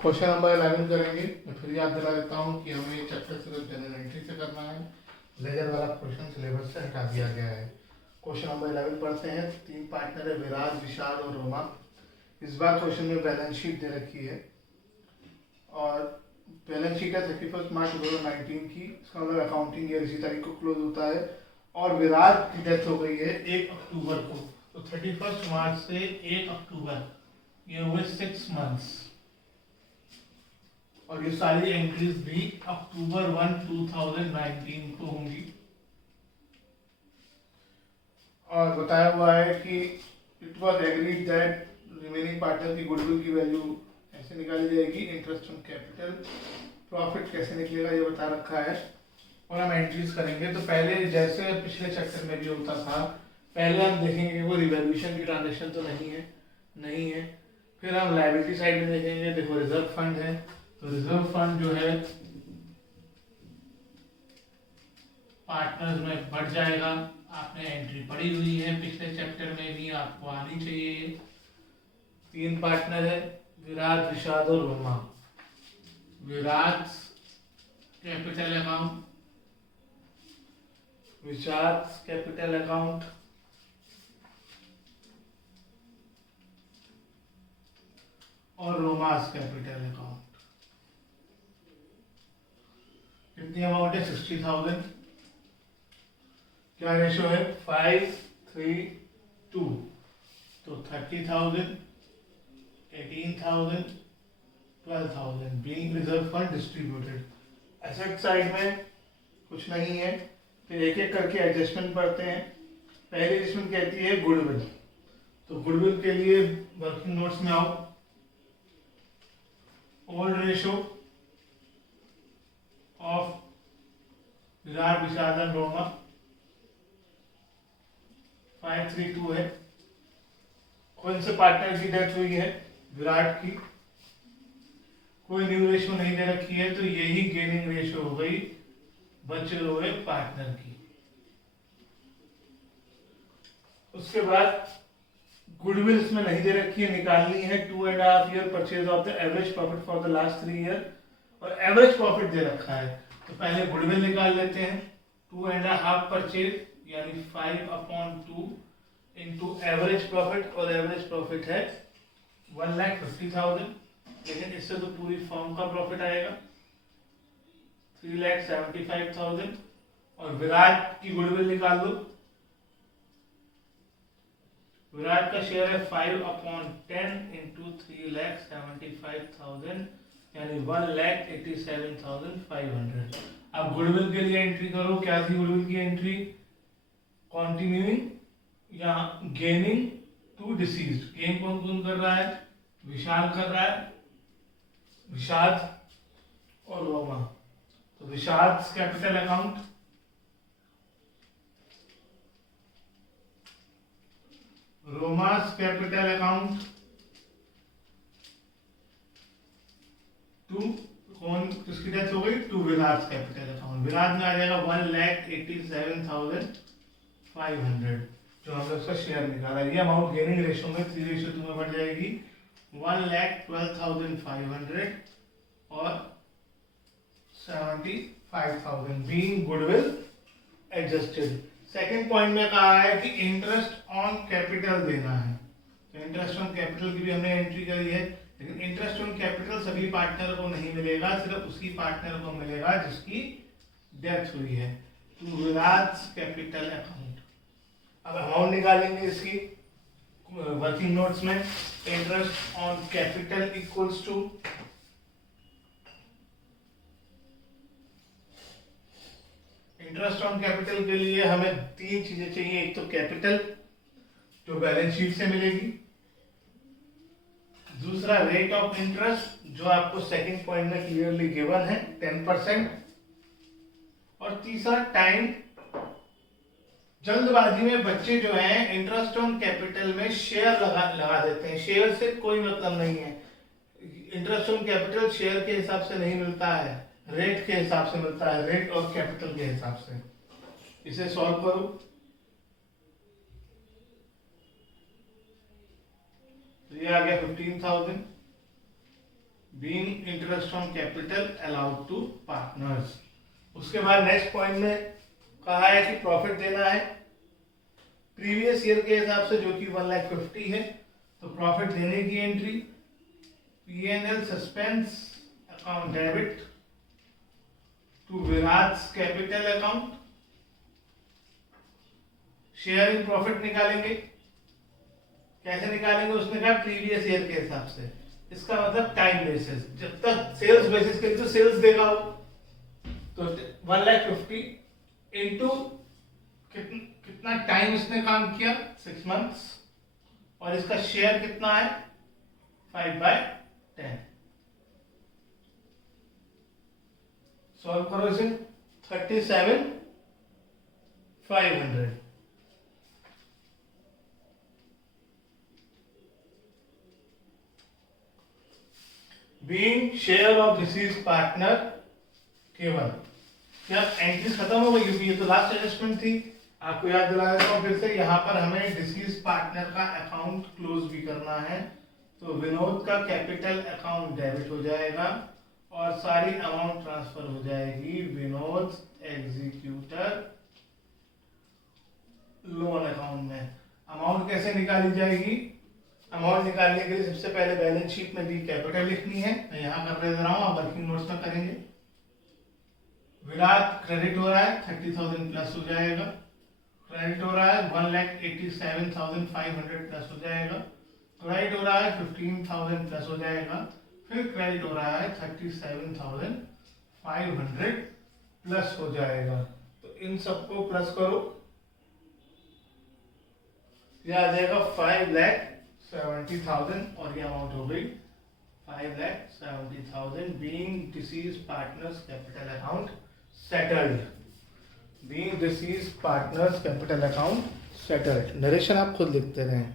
Question number 11 करेंगे। मैं फिर याद दिला देता हूँ कि हमें चैप्टर सिर्फ जनरल एंट्री से करना है। लेजर वाला क्वेश्चन सिलेबस से हटा दिया गया है। क्वेश्चन नंबर 11 पढ़ते हैं। 3 पार्टनर है, विराज, विशाल और रोमा। इस बार क्वेश्चन में बैलेंस शीट दे रखी है और बैलेंस शीट है 31 मार्च 2019 की। इसका मतलब अकाउंटिंग ईयर इसी तारीख को क्लोज होता है और विराज की डेथ हो गई है 1 अक्टूबर को। तो 31 मार्च से 1 अक्टूबर ये हुए 6 मंथ्स। और ये सारी एंट्रीज भी अक्टूबर 1 2019 को होंगी। और बताया हुआ है कि it was agreed that remaining partner की गुडविल की वैल्यू ऐसे निकाली जाएगी। इंटरेस्ट ऑन कैपिटल, प्रॉफिट कैसे निकलेगा ये बता रखा है और हम एंट्रीज करेंगे। तो पहले जैसे पिछले चैप्टर में भी होता था, पहले हम देखेंगे वो रिवैल्यूएशन की ट्रांजेक्शन तो नहीं है। फिर हम लायबिलिटी साइड में देखेंगे। देखो रिजर्व फंड है, तो रिजर्व फंड जो है पार्टनर्स में बढ़ जाएगा। आपने एंट्री पढ़ी हुई है पिछले चैप्टर में भी, आपको आनी चाहिए। 3 पार्टनर है, विराज, विषाद और रोमा। विराज कैपिटल अकाउंट, विषाद कैपिटल अकाउंट और रोमास कैपिटल अकाउंट। कितनी अमाउंट है? 60,000। क्या रेशो है? 5:3:2। तो 30,000, 18,000, 12,000 being reserve fund distributed. Asset side में कुछ नहीं है। फिर एक एक करके एडजस्टमेंट पढ़ते हैं। पहली एडजस्टमेंट कहती है गुडविल। तो गुडविल के लिए वर्किंग नोट्स में आओ। ओल्ड रेशो ऑफ विराट, विषाद एंड रोमा 5:3:2 है। कौन से पार्टनर की डेथ हुई है? विराट की। कोई न्यू रेशो नहीं दे रखी है, तो यही गेनिंग रेशो हो गई बचे हुए पार्टनर की। उसके बाद गुडविल इसमें नहीं दे रखी है, निकालनी है। 2.5 year purchase of the average profit for the last 3 year और एवरेज प्रॉफिट दे रखा है। तो पहले गुडविल निकाल लेते हैं। 2.5 परचेज यानी 5/2 इंटू एवरेज प्रॉफिट, और एवरेज प्रॉफिट है 1,50,000। लेकिन इससे तो पूरी फर्म का प्रॉफिट आएगा 3,75,000। और विराट की गुडविल निकाल दो। विराट का शेयर है 5/10 इंटू 3,75,000 यानी 1,87,500। अब गुडविल के लिए एंट्री करो। क्या थी गुडविल की एंट्री? कॉन्टिन्यूइंग या गेनिंग टू डिसीज्ड। गेन कौन कौन कर रहा है? विशाल कर रहा है, विषाद और रोमा। तो Vishad capital account, Roma's capital account to कौन, किसकी डेथ हो गई? To Viraj capital account. Viraj में आ जाएगा 1,87,500 जो हमने उसका शेयर निकाला। ये अमाउंट गेनिंग रेशो में 3:2 में बढ़ जाएगी 1,12,500 और 75,000 being goodwill adjusted. Second point में कहा है कि इंटरेस्ट ऑन कैपिटल देना है। तो इंटरेस्ट ऑन कैपिटल की भी हमने एंट्री करी है। लेकिन इंटरेस्ट ऑन कैपिटल सभी पार्टनर को नहीं मिलेगा, सिर्फ उसी पार्टनर को मिलेगा जिसकी डेथ हुई है। To Viraj capital account. अब अमाउंट निकालेंगे इसकी वर्किंग नोट्स में। Interest on capital equals to interest on capital के लिए हमें 3 चीजें चाहिए। एक तो कैपिटल जो बैलेंस शीट से मिलेगी, दूसरा रेट ऑफ इंटरेस्ट जो आपको सेकंड पॉइंट में क्लियरली गिवन है 10%, और तीसरा टाइम। जल्दबाजी में बच्चे जो हैं इंटरेस्ट ऑन कैपिटल में शेयर लगा देते हैं। शेयर से कोई मतलब नहीं है। इंटरेस्ट ऑन कैपिटल शेयर के हिसाब से नहीं मिलता है, रेट के हिसाब से मिलता है, रेट और कैपिटल के हिसाब से। इसे सॉल्व करो। तो ये आ गया 15,000 being interest on capital allowed to partners. उसके बाद नेक्स्ट पॉइंट में कहा है कि प्रॉफिट देना है प्रीवियस ईयर के हिसाब से, जो कि 1,50,000 है। तो प्रॉफिट देने की entry P&L suspense account debit to Viraj capital account. Sharing profit निकालेंगे, कैसे निकालेंगे उसने कहा प्रीवियस ईयर के हिसाब से। इसका मतलब टाइम बेसिस, जब तक सेल्स बेसिस के तो सेल्स देगा वो, तो 1,50,000 इंटू कितना टाइम इसने काम किया 6 मंथ्स, और इसका शेयर कितना है 5/10। सॉल्व करो इसे, 37,500। Being share of disease partner केवल। क्या एंट्रीज खत्म हो गई, क्योंकि ये तो लास्ट एडजस्टमेंट थी। आपको याद दिला देता हूँ फिर से, यहाँ पर हमें डिसीज पार्टनर का अकाउंट क्लोज भी करना है। तो विनोद का कैपिटल अकाउंट डेबिट हो जाएगा और सारी अमाउंट ट्रांसफर हो जाएगी विनोद एग्जीक्यूटर लोन अकाउंट में। अमाउंट कैसे निकाली जाएगी? अमाउंट निकालने के लिए सबसे पहले बैलेंस शीट में भी कैपिटल लिखनी है, मैं यहाँ कर दे रहा हूँ, आप वर्किंग नोट्स में करेंगे। विराट क्रेडिट हो रहा है 30,000 प्लस हो जाएगा, क्रेडिट हो रहा है 1,87,500 प्लस हो जाएगा, क्रेडिट हो रहा है 15,000 प्लस हो जाएगा, फिर क्रेडिट हो रहा है 37,500 प्लस हो जाएगा। तो इन सबको प्लस करो, यह आ जाएगा 5,70,000 और ये अमाउंट हो गई 5,70,000। Being disease partners capital account settled. Being disease partners capital account settled. Narration आप खुद लिखते रहें।